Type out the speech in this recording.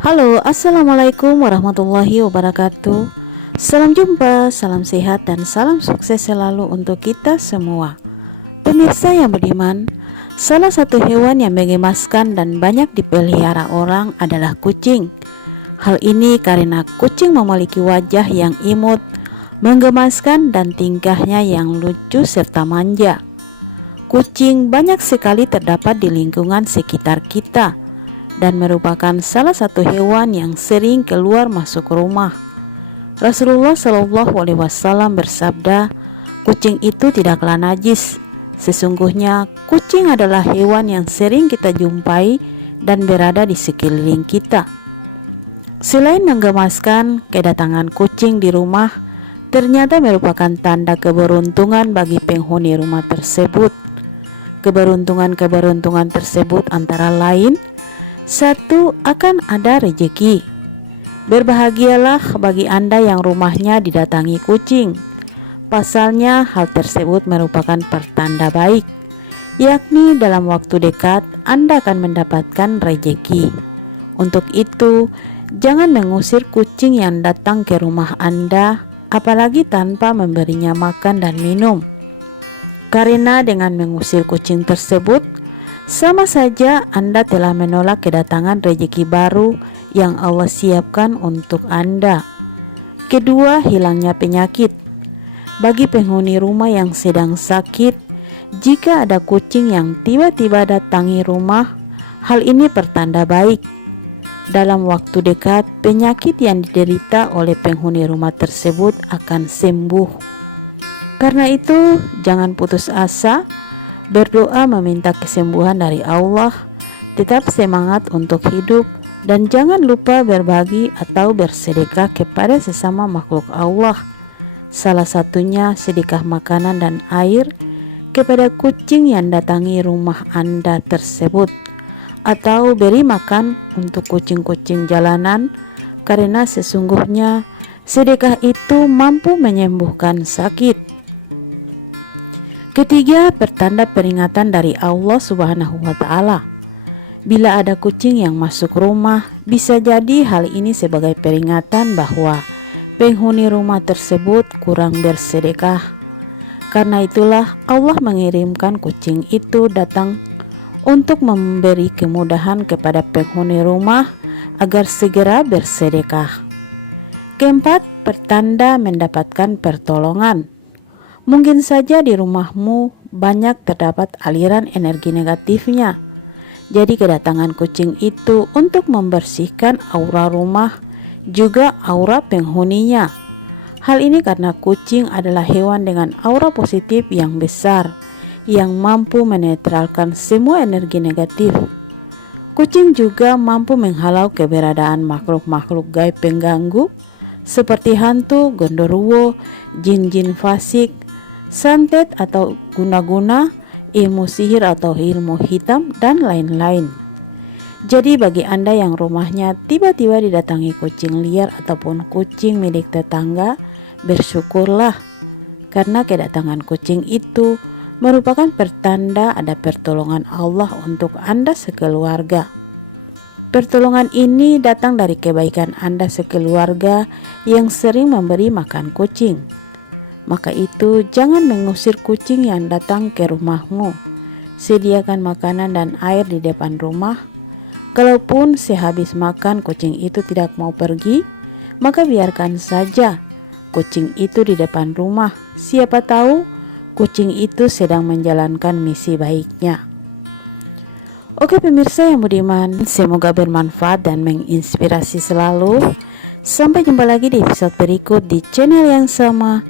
Halo, Assalamualaikum warahmatullahi wabarakatuh. Salam jumpa, salam sehat dan salam sukses selalu untuk kita semua. Pemirsa yang beriman Salah satu hewan yang mengemaskan dan banyak dipelihara orang adalah kucing. Hal ini karena kucing memiliki wajah yang imut, menggemaskan dan tingkahnya yang lucu serta manja. Kucing banyak sekali terdapat di lingkungan sekitar kita dan merupakan salah satu hewan yang sering keluar masuk rumah. Rasulullah Shallallahu Alaihi Wasallam bersabda, kucing itu tidaklah najis. Sesungguhnya kucing adalah hewan yang sering kita jumpai dan berada di sekeliling kita. Selain menggemaskan, kedatangan kucing di rumah ternyata merupakan tanda keberuntungan bagi penghuni rumah tersebut. Keberuntungan-keberuntungan tersebut antara lain satu, akan ada rejeki. Berbahagialah bagi Anda yang rumahnya didatangi kucing. Pasalnya, hal tersebut merupakan pertanda baik, yakni dalam waktu dekat Anda akan mendapatkan rejeki. Untuk itu, jangan mengusir kucing yang datang ke rumah Anda, apalagi tanpa memberinya makan dan minum. Karena dengan mengusir kucing tersebut, sama saja Anda telah menolak kedatangan rejeki baru yang Allah siapkan untuk Anda. Kedua, hilangnya penyakit. Bagi penghuni rumah yang sedang sakit, jika ada kucing yang tiba-tiba datangi rumah, hal ini pertanda baik. Dalam waktu dekat, penyakit yang diderita oleh penghuni rumah tersebut akan sembuh. Karena itu, jangan putus asa berdoa meminta kesembuhan dari Allah, tetap semangat untuk hidup, dan jangan lupa berbagi atau bersedekah kepada sesama makhluk Allah. Salah satunya sedekah makanan dan air kepada kucing yang datangi rumah Anda tersebut, atau beri makan untuk kucing-kucing jalanan, karena sesungguhnya sedekah itu mampu menyembuhkan sakit. Ketiga, pertanda peringatan dari Allah Subhanahu wa taala. Bila ada kucing yang masuk rumah, bisa jadi hal ini sebagai peringatan bahwa penghuni rumah tersebut kurang bersedekah. Karena itulah Allah mengirimkan kucing itu datang untuk memberi kemudahan kepada penghuni rumah agar segera bersedekah. Keempat, pertanda mendapatkan pertolongan. Mungkin saja di rumahmu banyak terdapat aliran energi negatifnya. Jadi kedatangan kucing itu untuk membersihkan aura rumah juga aura penghuninya. Hal ini karena kucing adalah hewan dengan aura positif yang besar yang mampu menetralkan semua energi negatif. Kucing juga mampu menghalau keberadaan makhluk-makhluk gaib pengganggu seperti hantu, gondoruo, jin-jin fasik, santet atau guna-guna, ilmu sihir atau ilmu hitam, dan lain-lain. Jadi bagi Anda yang rumahnya tiba-tiba didatangi kucing liar ataupun kucing milik tetangga, bersyukurlah karena kedatangan kucing itu merupakan pertanda ada pertolongan Allah untuk Anda sekeluarga. Pertolongan ini datang dari kebaikan Anda sekeluarga yang sering memberi makan kucing. Maka itu jangan mengusir kucing yang datang ke rumahmu. Sediakan makanan dan air di depan rumah. Kalaupun sehabis makan kucing itu tidak mau pergi, maka biarkan saja kucing itu di depan rumah. Siapa tahu kucing itu sedang menjalankan misi baiknya. Oke pemirsa yang budiman, semoga bermanfaat dan menginspirasi selalu. Sampai jumpa lagi di episode berikut di channel yang sama.